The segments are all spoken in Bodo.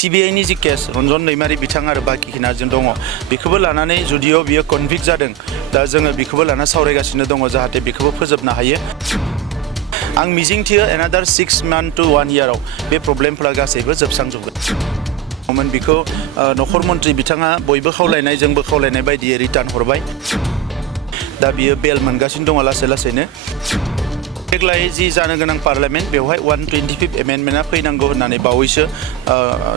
CBI नि जि केस रन्जन दैमारि बिथां आरो बाखि खिनाजों दङ बेखौबो लानानै जुदियाव बियो कनभिक्ट जादों दा जोङो बेखौबो लाना सावरायगासिनो दङ जाहाथे बेखौबो फोजोबनो हायो आं मिजिंथियो एनादार 6 months to 1 year बे प्रब्लेमफोरा गासैबो जोबस्रांजोबगोन बिखौ नखर मन्त्रि बिथाङा बयबो खावलायनाय जोंबो खावलायनाय बायदियै रिटार्न हरबाय दा बियो बेल मोनगासिनो दङ लासै लासैनो देग्लाय जि जानो गोनां पार्लियामेन्ट बेवहाय 125 एमेन्डमेन्टआ फैनांगौ होननानै बावैसो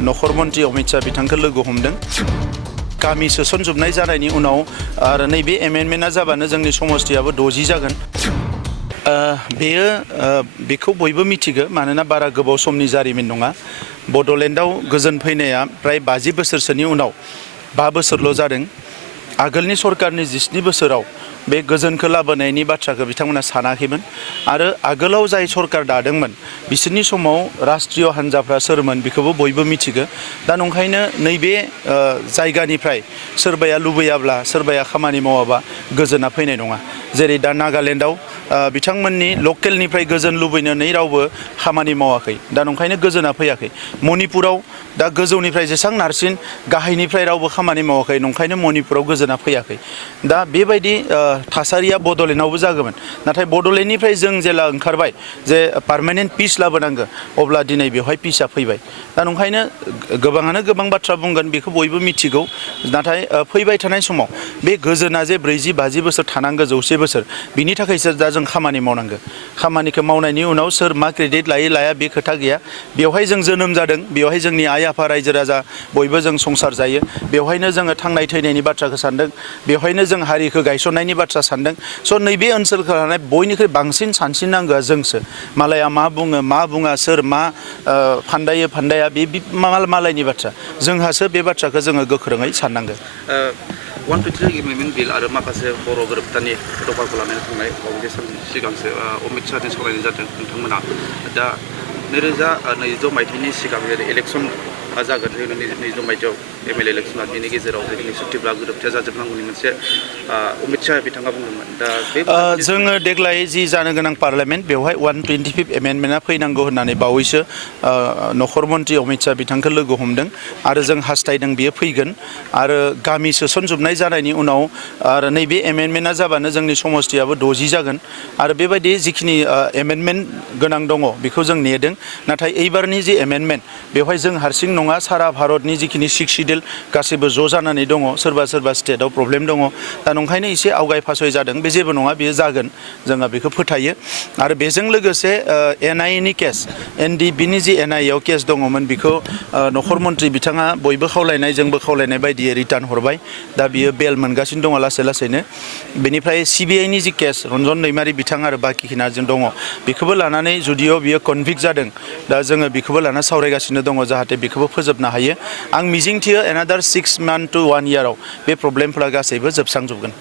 नखर मन्त्रि अमित शाह बिथांखौ लोगो हमदों गामि सोसनजोबनाय जानायनि उनाव आरो नैबे एमेन्डमेन्टआ जाबानो जोंनि समस्थियाबो 60 जागोन बेखौ बयबो मिथिगो मानोना बारा गोबाव समनि जारिमिन नङा बडलेण्डआव गोजोन फैनाया प्राय 50 बोसोरसोनि उनाव 5 बोसोरल' जादों आगोलनि सरकारनि 17 बोसोराव बे गोजोनखौ लाबोनायनि बाथ्राखौ बिथांमोना सानाखैमोन आरो आगोलाव जाय सरकार दादोंमोन बिसोरनि समाव राष्ट्रीय हान्जाफ्रा सोरमोन बेखौबो बयबो मिथिगो दा नंखायनो नैबे जायगानिफ्राय सोरबाया लुबैयाब्ला सोरबाया खामानि मावाबा गोजोना फैनाय नङा जेरै दा नागालेण्डआव बिथांमोननि लकेलनिफ्राय गोजोन लुबैनानै रावबो खामानि मावाखै दा नंखायनो गोजोना फैयाखै मणिपुराव दा गोजौनिफ्राय जेसां नारसिन गाहायनिफ्राय रावबो खामानि मावाखै नंखायनो मणिपुराव गोजोना फैयाखै दा बेबायदि थासारिया बडलेण्डआवबो जागौमोन नाथाय बडलेण्डनिफ्राय जों जेला ओंखारबाय जे पार्मानेन्ट पिस लाबोनांगौ अब्ला दिनै बेवहाय पिसआ फैबाय दा नंखायनो गोबाङानो गोबां बाथ्रा बुंगोन बेखौ बयबो मिथिगौ नाथाय फैबाय थानाय समाव बे गोजोना जे 40-50 बोसोर थानांगौ 100 बोसोर बिनि थाखायसो दा जों खामानि मावनांगौ खामानिखौ मावनायनि उनाव सोर मा क्रेडिट लायै लाया बे खोथा गैया बेवहाय जों जोनोम जादों बेवहाय जोंनि आइ आफा रायजो राजा बयबो जों संसार जायो बेवहायनो जोङो थांनाय थैनायनि बाथ्राखौ सानदों बेवहायनो जों हारिखौ गायसननायनि बाथ्रा सानदों स' नैबे ओनसोलखौ लानानै बयनिख्रुइ बांसिन सानसिननांगौआ जोंसो मालाया मा बुङो मा बुङा सोर मा फान्दाया बे मालायनि बाथ्रा जोंहासो बे बाथ्राखौ जोङो गोख्रोङै साननांगौ 123 एमेन्डमेन्ट बिल आरो माखासे बर' गोरोबथानि दफाखौ लानानै थांनाय बावैसो सान सिगांसो अमित शाहजों सावरायनाय जादों नोंथांमोना दा 2022 मायथाइनि सिगां इलेक्सन जागोन 2022 मायथाइयाव MLA इलेक्सना बिनि गेजेराव जोंनि सुक्तिब्ला गोरोबथाया जाजोबनांगौनि मोनसे अमित शाह बिथाङा बुंदोंमोन दा बे जोङो देग्लाय जि जानो गोनां पार्लियामेन्ट बेवहाय 125 एमेन्डमेन्टआ फैनांगौ होननानै बावैसो नखर मन्त्रि अमित शाह बिथांखौ लोगो हमदों आरो जों हास्थायदों बियो फैगोन आरो गामि सोसनजोबनाय जानायनि उनाव आरो नैबे एमेन्डमेन्टआ जाबानो जोंनि समस्थियाबो 60 जागोन आरो बेबायदि जिखिनि एमेन्डमेन्ट गोनां दङ बेखौ जों नेदों नाथाय एइबारनि जि एमेन्डमेन्ट बेवहाय जों हारसिं नङा सारा भारतनि जिखिनि 6 सिडिउल गासैबो ज' जानानै दङ सोरबा स्टेटआव प्रब्लेम दङ दा नंखायनो एसे आवगाय फासय जादों बे जेबो नङा बेयो जागोन जोंहा बेखौ फोथायो आरो बेजों लोगोसे NIA नि केस NDB नि जि NIA आव केस दङमोन बेखौ नखर मन्त्रि बिथाङा बयबो खावलायनाय जोंबो खावलायनाय बायदियै रिटार्न हरबाय दा बियो बेल मोनगासिनो दङ लासै लासैनो बेनिफ्राय CBI नि जि केस रन्जन दैमारि बिथां आरो बाखि खिनाजों दङ बेखौबो लानानै जुदियाव बियो कनभिक्ट जादों दा जोङो बेखौबो लाना सावरायगासिनो दङ जाहाथे बेखौबो फोजोबनो हायो आं मिजिंथियो एनादार 6 months to 1 year बे प्रब्लेमफोरा गासैबो जोबस्रांजोबगोन